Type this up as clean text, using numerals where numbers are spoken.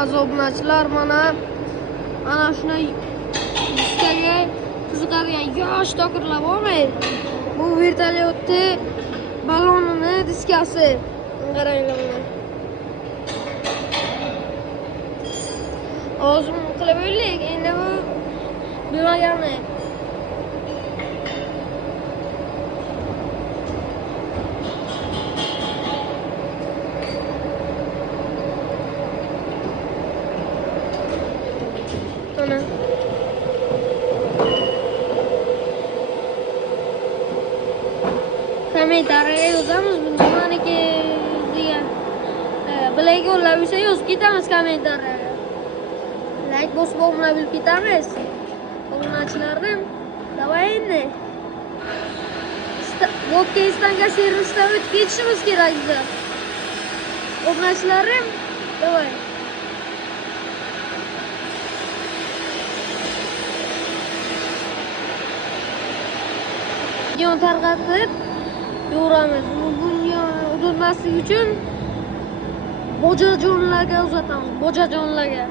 aziz obunachilar, mana shuna diskaga qiziqadigan yosh to'kirlar bormi? Bu vertolyotni balonini diskasi. Qaranglar mana. Ozim qilib o'ylaylik, endi bu bilmagani. Mana kommentariyaga yozamiz buni nimaniki degan. Bilagi o'ylab yursa yozib ketamiz kommentariyaga. Like bosib obuna bilib ketamiz. Obunachilardan davay endi. Vokka istanka servisdan o'tib ketishimiz kerak bizlar. Obunachilarim, davay. Yon tarqatib yo'ramiz. Bunga udilmaslik uchun bojajonlarga uzatamiz. Bojajonlarga.